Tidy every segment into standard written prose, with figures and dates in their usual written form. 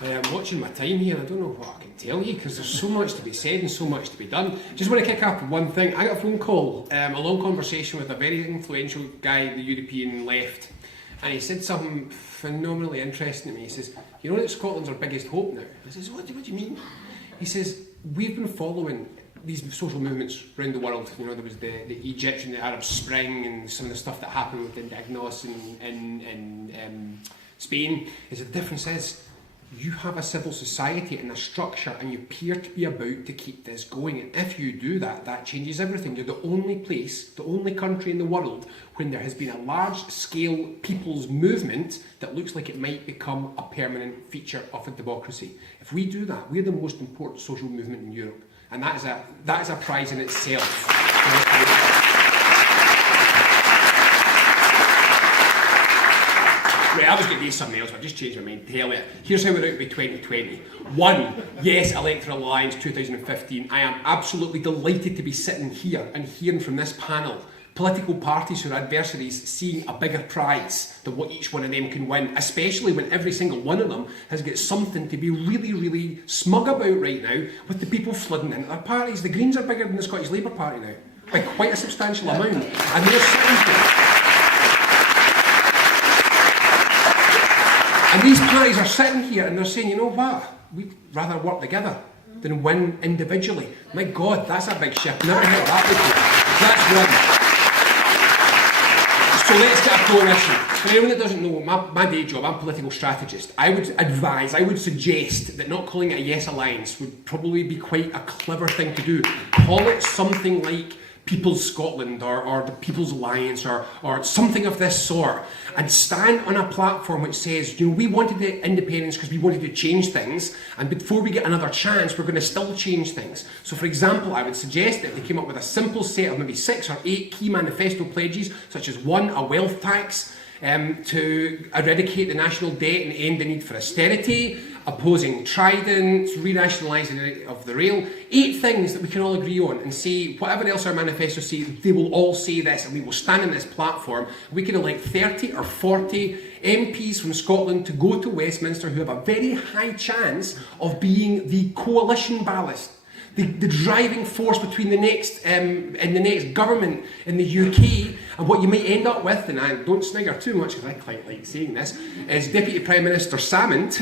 I'm watching my time here. I don't know what I can tell you because there's so much to be said and so much to be done. Just want to kick off with one thing. I got a phone call, a long conversation with a very influential guy in the European left, and he said something phenomenally interesting to me. He says, "You know that Scotland's our biggest hope now?" I says, "What do you mean?" He says, "We've been following these social movements around the world. You know, there was the Egypt and the Arab Spring and some of the stuff that happened with Indignos in Spain. He said, the difference is you have a civil society and a structure and you appear to be about to keep this going. And if you do that, that changes everything. You're the only place, the only country in the world when there has been a large-scale people's movement that looks like it might become a permanent feature of a democracy. If we do that, we're the most important social movement in Europe. And that is a prize in itself." Right, I was going to do something else, but I just changed my mind. Tell it. Here's how we're out by 2020. 1. Yes, Electoral Alliance 2015. I am absolutely delighted to be sitting here and hearing from this panel political parties who are adversaries seeing a bigger prize than what each one of them can win, especially when every single one of them has got something to be really, really smug about right now with the people flooding into their parties. The Greens are bigger than the Scottish Labour Party now, by quite a substantial amount. And they're sitting here. And these parties are sitting here and they're saying, you know what, we'd rather work together than win individually. My God, that's a big shift. Never heard that before. That's one. So let's get a coalition. For anyone that doesn't know, my day job, I'm a political strategist. I would suggest that not calling it a Yes Alliance would probably be quite a clever thing to do. Call it something like People's Scotland or the People's Alliance or something of this sort, and stand on a platform which says, you know, we wanted the independence because we wanted to change things, and before we get another chance, we're going to still change things. So, for example, I would suggest that they came up with a simple set of maybe 6 or 8 key manifesto pledges, such as 1, a wealth tax, to eradicate the national debt and end the need for austerity, opposing Trident, re-nationalising of the rail. 8 things that we can all agree on and say, whatever else our manifestos say, they will all say this, and we will stand on this platform. We can elect 30 or 40 MPs from Scotland to go to Westminster who have a very high chance of being the coalition ballast, the driving force between the next government in the UK. And what you might end up with, and I don't snigger too much because I quite like saying this, is Deputy Prime Minister Salmond,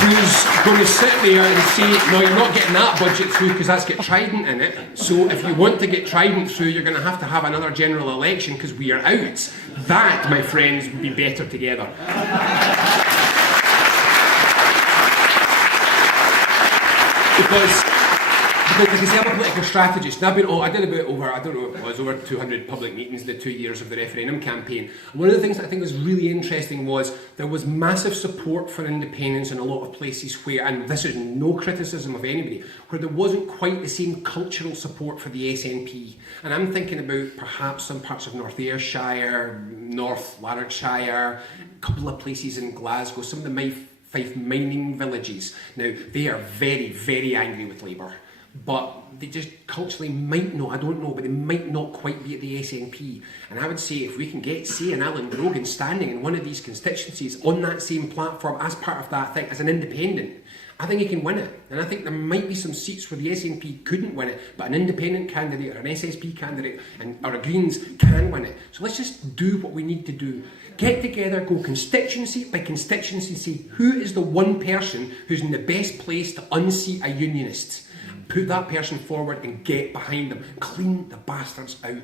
who's going to sit there and say, no, you're not getting that budget through because that's got Trident in it. So if you want to get Trident through, you're going to have another general election because we are out. That, my friends, would be better together. Because like I say, I'm a political strategist, and I did about over 200 public meetings in the 2 years of the referendum campaign. And one of the things that I think was really interesting was there was massive support for independence in a lot of places where, and this is no criticism of anybody, where there wasn't quite the same cultural support for the SNP. And I'm thinking about perhaps some parts of North Ayrshire, North Lanarkshire, a couple of places in Glasgow, some of the Fife mining villages. Now, they are very, very angry with Labour. But they just culturally might not, I don't know, but they might not quite be at the SNP. And I would say if we can get, say, an Alan Grogan standing in one of these constituencies on that same platform as part of that thing, as an independent, I think he can win it. And I think there might be some seats where the SNP couldn't win it, but an independent candidate or an SSP candidate or a Greens can win it. So let's just do what we need to do. Get together, go constituency by constituency, say who is the one person who's in the best place to unseat a unionist. Put that person forward and get behind them. Clean the bastards out. And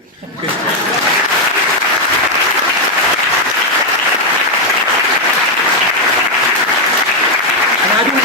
I don't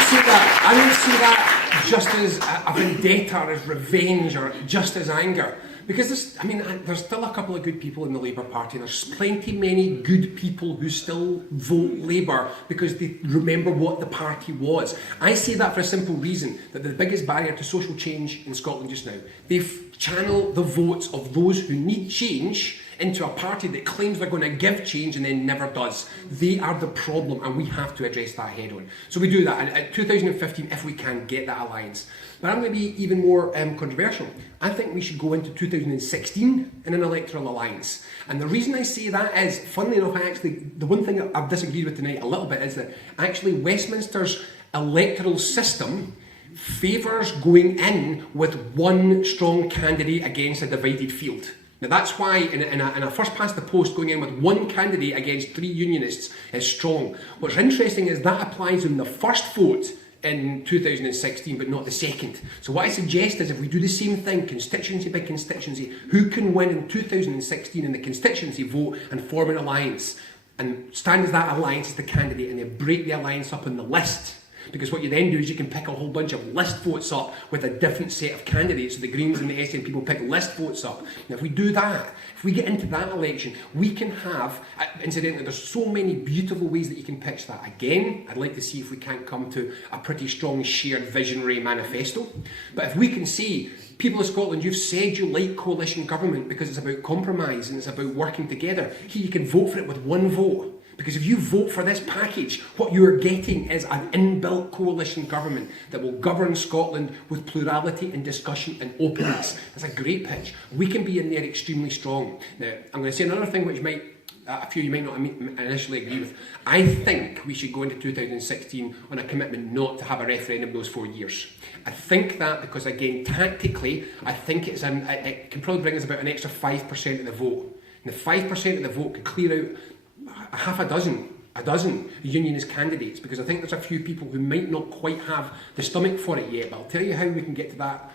see that just as a vendetta, as revenge, or just as anger. Because there's still a couple of good people in the Labour Party. There's plenty many good people who still vote Labour because they remember what the party was. I say that for a simple reason, that the biggest barrier to social change in Scotland just now, they channel the votes of those who need change into a party that claims they're going to give change and then never does. They are the problem, and we have to address that head on. So we do that, and at 2015, if we can, get that alliance. But I'm going to be even more controversial. I think we should go into 2016 in an electoral alliance. And the reason I say that is, funnily enough, the one thing I've disagreed with tonight a little bit is that actually Westminster's electoral system favours going in with one strong candidate against a divided field. Now that's why in a first past the post, going in with one candidate against 3 unionists is strong. What's interesting is that applies in the first vote in 2016, but not the second. So what I suggest is if we do the same thing, constituency by constituency, who can win in 2016 in the constituency vote and form an alliance, and stand as that alliance as the candidate, and they break the alliance up on the list. Because what you then do is you can pick a whole bunch of list votes up with a different set of candidates. So the Greens and the SNP will pick list votes up. Now if we do that, if we get into that election, we can have, incidentally, there's so many beautiful ways that you can pitch that. Again, I'd like to see if we can't come to a pretty strong shared visionary manifesto. But if we can see, people of Scotland, you've said you like coalition government because it's about compromise and it's about working together. Here you can vote for it with one vote. Because if you vote for this package, what you're getting is an inbuilt coalition government that will govern Scotland with plurality and discussion and openness. That's a great pitch. We can be in there extremely strong. Now, I'm going to say another thing which a few of you might not initially agree with. I think we should go into 2016 on a commitment not to have a referendum those 4 years. I think that because, again, tactically, I think it can probably bring us about an extra 5% of the vote. And the 5% of the vote could clear out half a dozen unionist candidates, because I think there's a few people who might not quite have the stomach for it yet, but I'll tell you how we can get to that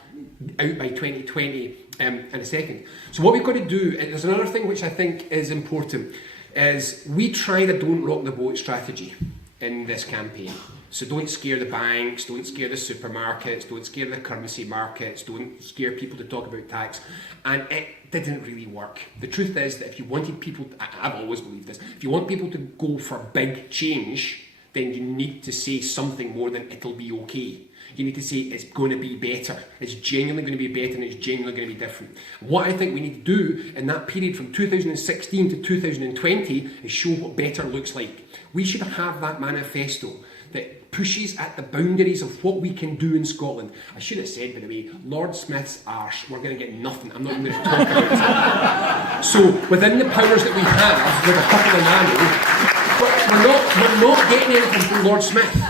out by 2020 in a second. So what we've got to do, there's another thing which I think is important, is we tried a don't rock the boat strategy in this campaign. So don't scare the banks, don't scare the supermarkets, don't scare the currency markets, don't scare people to talk about tax. And it didn't really work. The truth is that if you wanted people, I've always believed this, if you want people to go for big change, then you need to say something more than it'll be okay. You need to say it's going to be better. It's genuinely going to be better and it's genuinely going to be different. What I think we need to do in that period from 2016 to 2020 is show what better looks like. We should have that manifesto that pushes at the boundaries of what we can do in Scotland. I should have said, by the way, Lord Smith's arse, we're going to get nothing. I'm not even going to talk about it. So within the powers that we have, with a couple of nano, we're not getting anything from Lord Smith.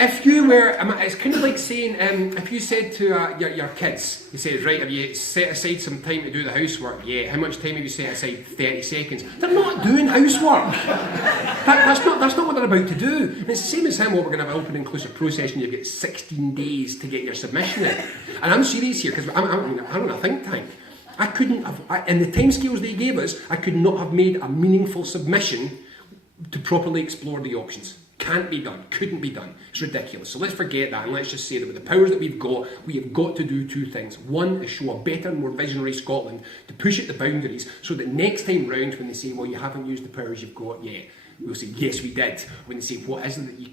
If you were, it's kind of like saying, if you said to your kids, you said, right, have you set aside some time to do the housework? Yeah. How much time have you set aside? 30 seconds. They're not doing housework. That's not what they're about to do. And it's the same as saying, well, we're going to have an open inclusive process and you've got 16 days to get your submission in. And I'm serious here, because I'm on a think tank. I couldn't have, in the timescales they gave us, I could not have made a meaningful submission to properly explore the options. Can't be done, couldn't be done. It's ridiculous. So let's forget that and let's just say that with the powers that we've got, we have got to do two things. One is show a better and more visionary Scotland to push at the boundaries so that next time round when they say, well, you haven't used the powers you've got yet, we'll say, yes, we did. When they say, what is it that you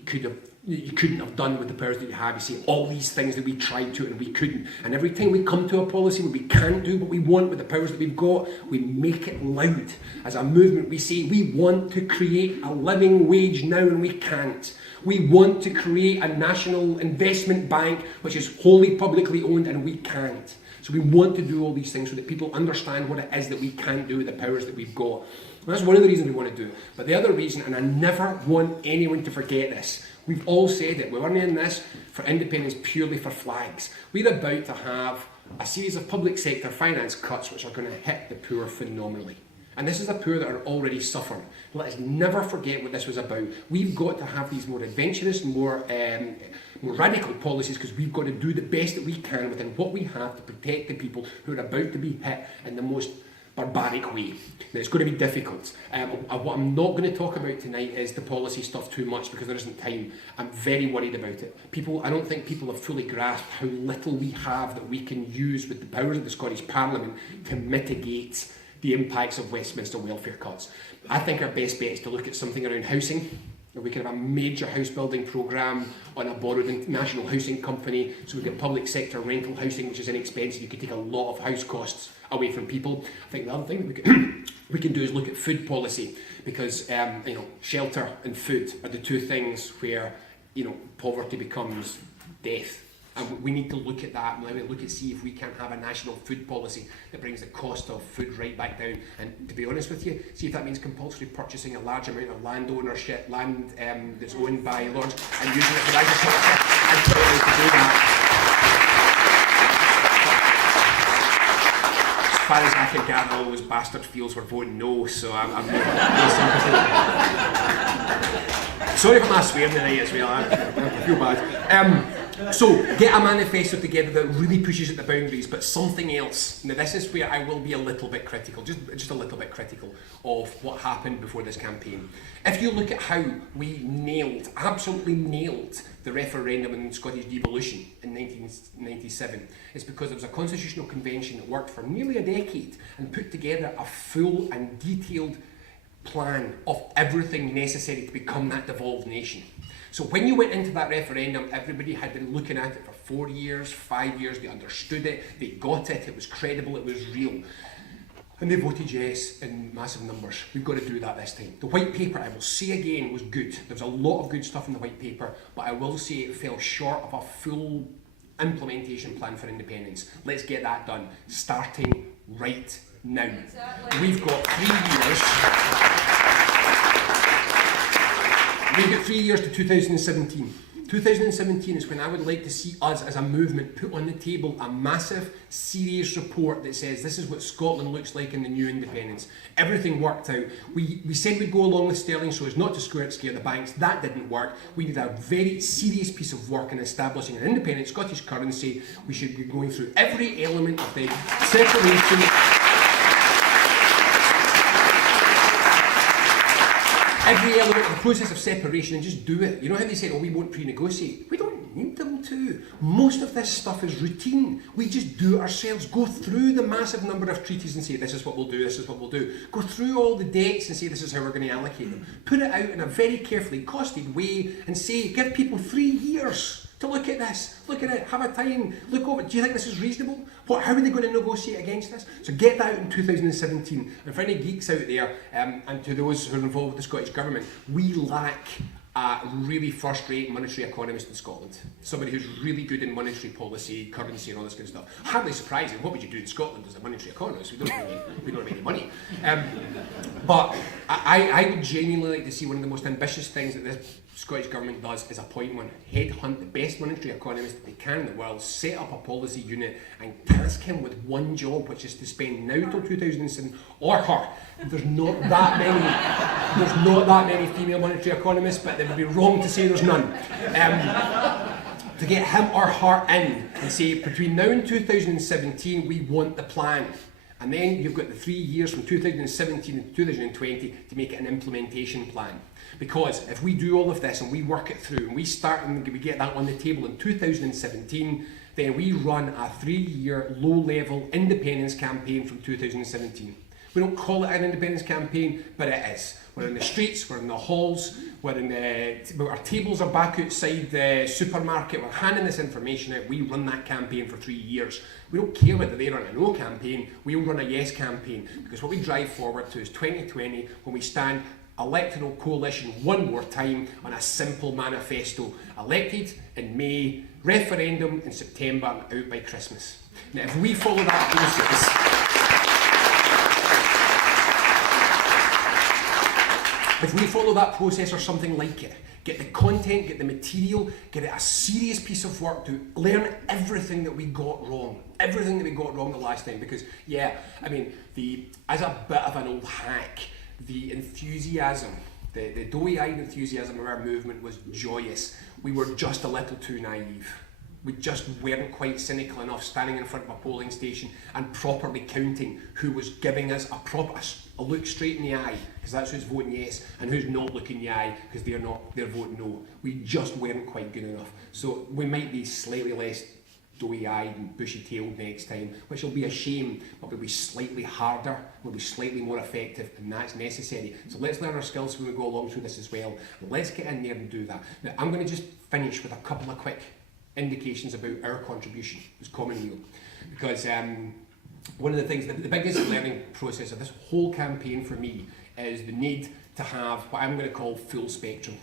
couldn't have done with the powers that you have, you say all these things that we tried to and we couldn't. And every time we come to a policy where we can't do what we want with the powers that we've got, we make it loud. As a movement, we say we want to create a living wage now and we can't. We want to create a national investment bank which is wholly publicly owned and we can't. So we want to do all these things so that people understand what it is that we can't do with the powers that we've got. And that's one of the reasons we want to do it. But the other reason, and I never want anyone to forget this, we've all said it, we weren't in this for independence purely for flags. We're about to have a series of public sector finance cuts which are going to hit the poor phenomenally. And this is the poor that are already suffering. Let us never forget what this was about. We've got to have these more adventurous, more radical policies because we've got to do the best that we can within what we have to protect the people who are about to be hit in the most barbaric way. Now, it's going to be difficult. What I'm not going to talk about tonight is the policy stuff too much because there isn't time. I'm very worried about it. I don't think people have fully grasped how little we have that we can use with the powers of the Scottish Parliament to mitigate the impacts of Westminster welfare cuts. I think our best bet is to look at something around housing. We can have a major house building programme on a borrowed national housing company. So we've got public sector rental housing, which is inexpensive. You could take a lot of house costs away from people. I think the other thing that we can do is look at food policy, because shelter and food are the two things where poverty becomes death. And we need to look at that, and see if we can have a national food policy that brings the cost of food right back down. And to be honest with you, see if that means compulsory purchasing a large amount of land ownership, land that's owned by lords, and using it for agriculture. I'd tell you how to do that. As far as I can gather, all those bastard fields were voting no, so I'm no sympathy. Sorry for my swearing tonight as well, I feel bad. So, get a manifesto together that really pushes at the boundaries, but something else. Now, this is where I will be a little bit critical, just a little bit critical of what happened before this campaign. If you look at how we absolutely nailed the referendum and Scottish devolution in 1997, it's because there was a constitutional convention that worked for nearly a decade and put together a full and detailed plan of everything necessary to become that devolved nation. So when you went into that referendum, everybody had been looking at it for 4 years, 5 years, they understood it, they got it, it was credible, it was real. And they voted yes in massive numbers. We've got to do that this time. The white paper, I will say again, was good. There was a lot of good stuff in the white paper, but I will say it fell short of a full implementation plan for independence. Let's get that done, starting right now. Exactly. We've got 3 years. We've got 3 years to 2017. 2017 is when I would like to see us as a movement put on the table a massive, serious report that says this is what Scotland looks like in the new independence. Everything worked out. We said we'd go along with sterling so as not to scare the banks. That didn't work. We did a very serious piece of work in establishing an independent Scottish currency. We should be going through every element of the separation. Every element of the process of separation, and just do it. You know how they said, we won't pre-negotiate? We don't need them to. Most of this stuff is routine. We just do it ourselves. Go through the massive number of treaties and say, this is what we'll do, this is what we'll do. Go through all the debts and say, this is how we're going to allocate them. Put it out in a very carefully costed way and say, give people 3 years to look at this. Look at it, have a time, look over it. Do you think this is reasonable? How are they going to negotiate against this? So get that out in 2017. And for any geeks out there, and to those who are involved with the Scottish Government, we lack a really first-rate monetary economist in Scotland. Somebody who's really good in monetary policy, currency and all this kind of stuff. Hardly surprising. What would you do in Scotland as a monetary economist? We don't have any money. But I would genuinely like to see one of the most ambitious things that this Scottish Government does is appoint one, headhunt the best monetary economist that they can in the world, set up a policy unit and task him with one job, which is to spend now till 2007, or her. There's not that many female monetary economists, but it would be wrong to say there's none. To get him or her in and say, between now and 2017, we want the plan. And then you've got the 3 years from 2017 to 2020 to make it an implementation plan. Because if we do all of this and we work it through and we start and we get that on the table in 2017, then we run a 3-year low-level independence campaign from 2017. We don't call it an independence campaign, but it is. We're in the streets, we're in the halls, our tables are back outside the supermarket, we're handing this information out, we run that campaign for 3 years. We don't care whether they run a no campaign, we'll run a yes campaign, because what we drive forward to is 2020, when we stand electoral coalition one more time on a simple manifesto. Elected in May, referendum in September, and out by Christmas. Now, if we follow that process, or something like it, get the content, get the material, get it a serious piece of work to learn everything that we got wrong. Everything that we got wrong the last time. Because, as a bit of an old hack, the enthusiasm, the doughy-eyed enthusiasm of our movement was joyous. We were just a little too naive. We just weren't quite cynical enough standing in front of a polling station and properly counting who was giving us a look straight in the eye, because that's who's voting yes, and who's not looking in the eye because they're voting no. We just weren't quite good enough. So we might be slightly less doughy-eyed and bushy-tailed next time, which will be a shame, but will be slightly harder, will be slightly more effective, and that's necessary. So let's learn our skills when we go along through this as well. Let's get in there and do that. Now, I'm going to just finish with a couple of quick indications about our contribution as Common Weal, because one of the things, the biggest learning process of this whole campaign for me is the need to have what I'm going to call full spectrum.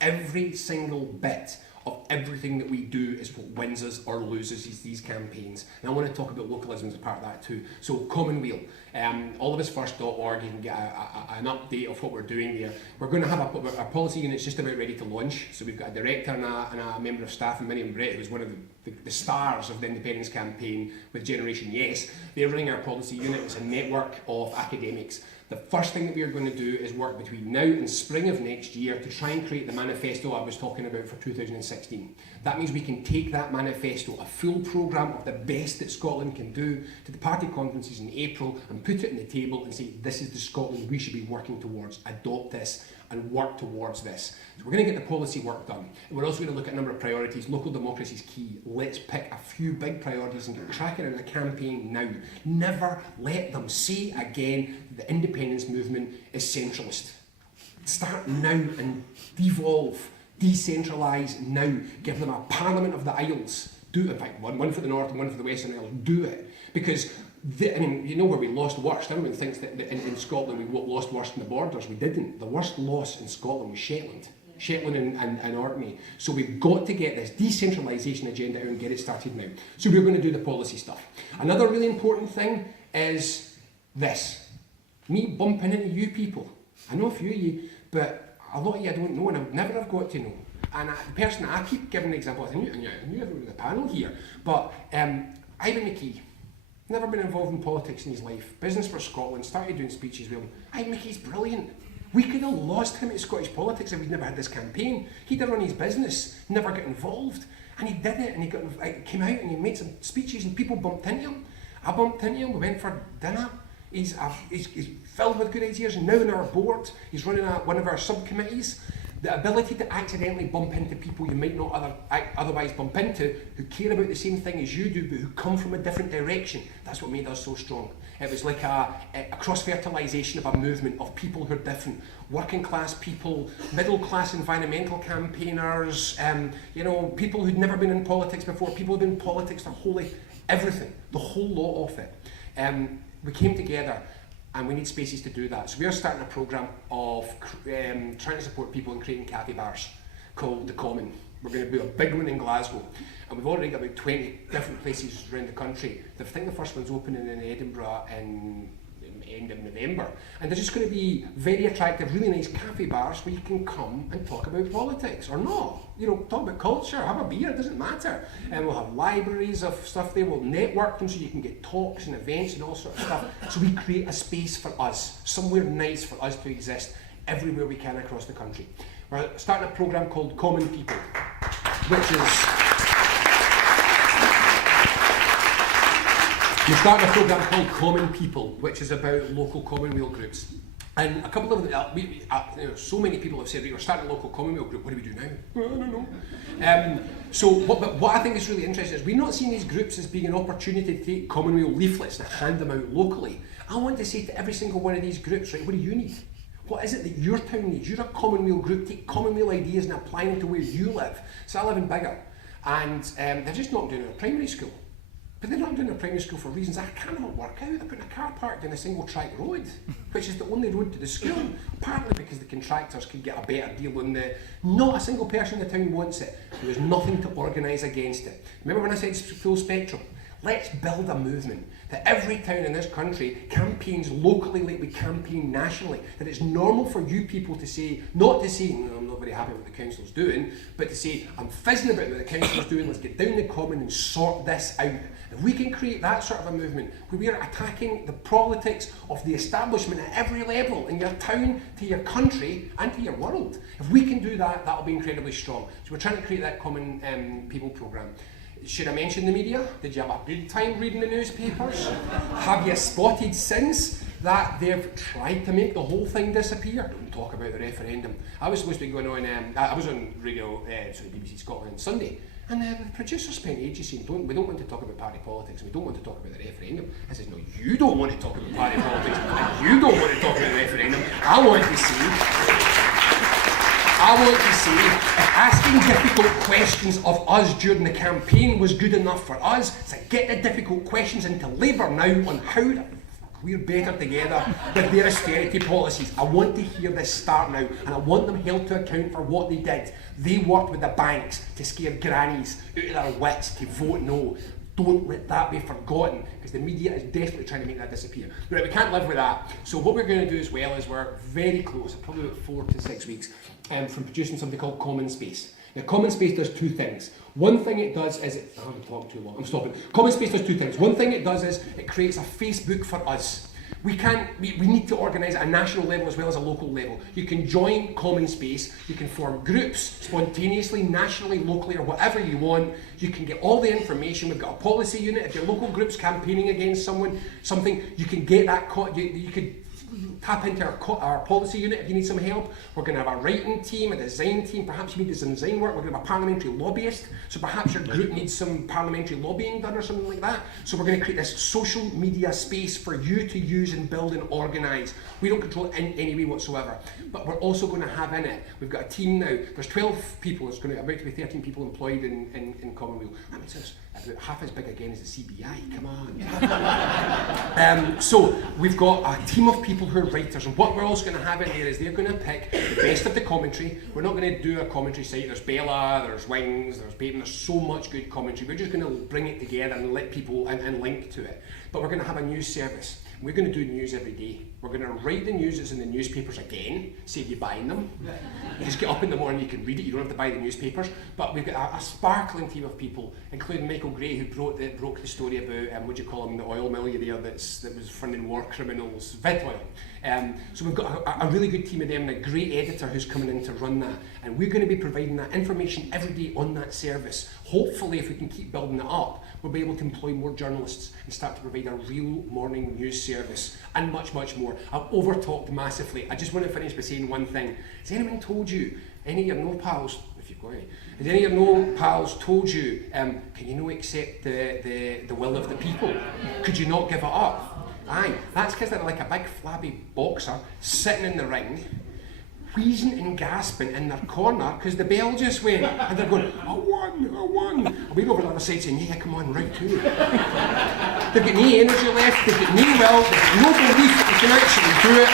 Every single bit of everything that we do is what wins us or loses these campaigns. And I want to talk about localism as a part of that too. So Commonweal, allofusfirst.org, you can get an update of what we're doing there. We're going to have our policy unit's just about ready to launch. So we've got a director and a member of staff, and Miriam Brett, who's one of the stars of the independence campaign with Generation Yes. They're running our policy unit. It's a network of academics. The first thing that we are going to do is work between now and spring of next year to try and create the manifesto I was talking about for 2016. That means we can take that manifesto, a full programme of the best that Scotland can do, to the party conferences in April and put it on the table and say, this is the Scotland we should be working towards, adopt this and work towards this. So we're going to get the policy work done. And we're also going to look at a number of priorities. Local democracy is key. Let's pick a few big priorities and get cracking on the campaign now. Never let them say again that the independence movement is centralist. Start now and devolve, decentralise now. Give them a Parliament of the Isles. Do it. In fact, one for the North and one for the Western Isles. Do it. Because you know where we lost worst. Everyone thinks that in Scotland we lost worst in the borders. We didn't. The worst loss in Scotland was Shetland. Shetland and Orkney. So we've got to get this decentralisation agenda out and get it started now. So we're going to do the policy stuff. Another really important thing is this. Me bumping into you people. I know a few of you, but a lot of you I don't know and I've never have got to know. And the person I keep giving examples, I knew everyone in the panel here, but Ivan McKee. Never been involved in politics in his life. Business for Scotland, started doing speeches with him. Ivan McKee's brilliant. We could have lost him at Scottish politics if we'd never had this campaign. He'd have run his business, never got involved. And he did it, and he came out and he made some speeches and people bumped into him. I bumped into him, we went for dinner. He's filled with good ideas and now on our board. He's running one of our subcommittees. The ability to accidentally bump into people you might not otherwise bump into, who care about the same thing as you do, but who come from a different direction. That's what made us so strong. It was like a cross-fertilisation of a movement of people who are different. Working class people, middle class environmental campaigners, people who'd never been in politics before, people who've been in politics their whole life, everything, the whole lot of it. We came together. And we need spaces to do that. So we are starting a programme of trying to support people in creating cafe bars called The Common. We're going to do a big one in Glasgow. And we've already got about 20 different places around the country. I think the first one's opening in Edinburgh in end of November. And they're just going to be very attractive, really nice cafe bars where you can come and talk about politics or not. Talk about culture, have a beer, it doesn't matter. And we'll have libraries of stuff there, we'll network them so you can get talks and events and all sorts of stuff. So we create a space for us, somewhere nice for us to exist everywhere we can across the country. We're starting a programme called Common People, which is... We're starting a programme called Common People, which is about local Commonweal groups. And a couple of them, so many people have said, we're starting a local Commonweal group, what do we do now? Well, I don't know. So what I think is really interesting is we're not seeing these groups as being an opportunity to take Commonweal leaflets and hand them out locally. I want to say to every single one of these groups, right, what do you need? What is it that your town needs? You're a Commonweal group, take Commonweal ideas and apply them to where you live. So I live in Biggar, and they're just not doing it at primary school. But they're not doing a primary school for reasons I cannot work out. They're putting a car parked in a single track road, which is the only road to the school, partly because the contractors could get a better deal on not a single person in the town wants it. There was nothing to organise against it. Remember when I said full spectrum? Let's build a movement that every town in this country campaigns locally like we campaign nationally. That it's normal for you people to say, not to say, no, I'm not very happy with what the council's doing, but to say, I'm fizzing about what the council's doing, let's get down the common and sort this out. If we can create that sort of a movement where we are attacking the politics of the establishment at every level, in your town, to your country, and to your world, if we can do that, that'll be incredibly strong. So we're trying to create that Common People programme. Should I mention the media? Did you have a good time reading the newspapers? Have you spotted since that they've tried to make the whole thing disappear? Don't talk about the referendum. I was supposed to be going on, I was on radio, BBC Scotland on Sunday, and the producer spent ages saying, we don't want to talk about party politics, we don't want to talk about the referendum. I said, no, you don't want to talk about party politics, and you don't want to talk about the referendum. I want to see... I want to say, if asking difficult questions of us during the campaign was good enough for us, to get the difficult questions into Labour now on how we're better together with their austerity policies. I want to hear this start now, and I want them held to account for what they did. They worked with the banks to scare grannies out of their wits to vote no. Don't let that be forgotten, because the media is desperately trying to make that disappear. Right, we can't live with that. So what we're going to do as well is we're very close, probably about 4 to 6 weeks, from producing something called Common Space. Now, Common Space does 2 things. One thing it does is, I haven't talked too long, I'm stopping. Common Space does 2 things. One thing it does is it creates a Facebook for us. We need to organise at a national level as well as a local level. You can join Common Space, you can form groups spontaneously, nationally, locally, or whatever you want. You can get all the information. We've got a policy unit. If your local group's campaigning against something, you can get that, you could tap into our policy unit if you need some help. We're going to have a writing team, a design team. Perhaps you need some design work. We're going to have a parliamentary lobbyist. So perhaps your group needs some parliamentary lobbying done or something like that. So we're going to create this social media space for you to use and build and organise. We don't control it in any way whatsoever. But we're also going to have in it, we've got a team now. There's 12 people. There's going to about to be 13 people employed in Commonweal. That makes us about half as big again as the CBI. Come on. So we've got a team of people who are writers, and what we're also going to have in there is they're going to pick the best of the commentary. We're not going to do a commentary site. There's Bella, there's Wings, there's Baton, there's so much good commentary. We're just going to bring it together and let people and link to it. But we're going to have a news service. We're going to do news every day. We're going to write the news that's in the newspapers again, save you buying them. You just get up in the morning, you can read it, you don't have to buy the newspapers. But we've got a sparkling team of people, including Michael Gray, who broke the story about, what do you call him, the oil millionaire that was funding war criminals, Vitoil. So we've got a really good team of them and a great editor who's coming in to run that. And we're going to be providing that information every day on that service. Hopefully, if we can keep building it up, we'll be able to employ more journalists and start to provide a real morning news service and much, much more. I've over-talked massively. I just want to finish by saying one thing. Has anyone told you, any of your no pals, if you've got any, has any of your no pals told you, can you not accept the will of the people? Could you not give it up? Aye, that's because they're like a big flabby boxer sitting in the ring, wheezing and gasping in their corner because the bell just went, and they're going, I won. And we're over the other side saying, yeah, come on, right too. They've got no energy left, they've got no will, they've got no belief that they can actually do it.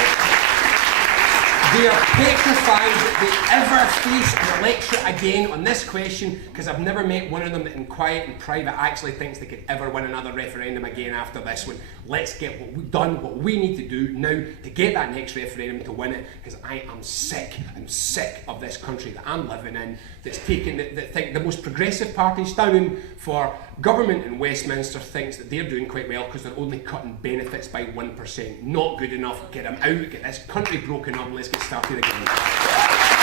They are petrified that they ever face an electorate again on this question, because I've never met one of them that in quiet and private actually thinks they could ever win another referendum again after this one. Let's get what we've done, what we need to do now to get that next referendum to win it, because I am sick. I'm sick of this country that I'm living in that's taken, that think the most progressive parties down for government in Westminster thinks that they're doing quite well because they're only cutting benefits by 1%. Not good enough. Get them out, get this country broken up, and let's get started again.